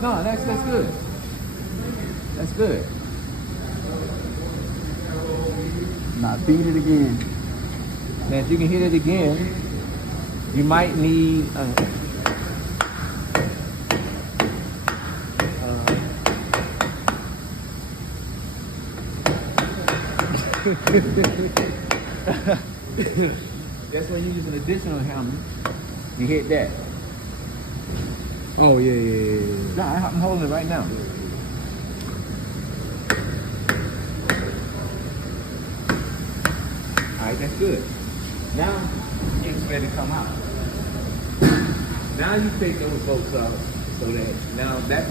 No, that's good. That's good. Now beat it again. Now, if you can hit it again, you might need. That's when you use an additional hammer. You hit that. Oh yeah. No, I'm holding it right now. Alright, that's good. Now it's ready to come out. Now you take those bolts out so that now that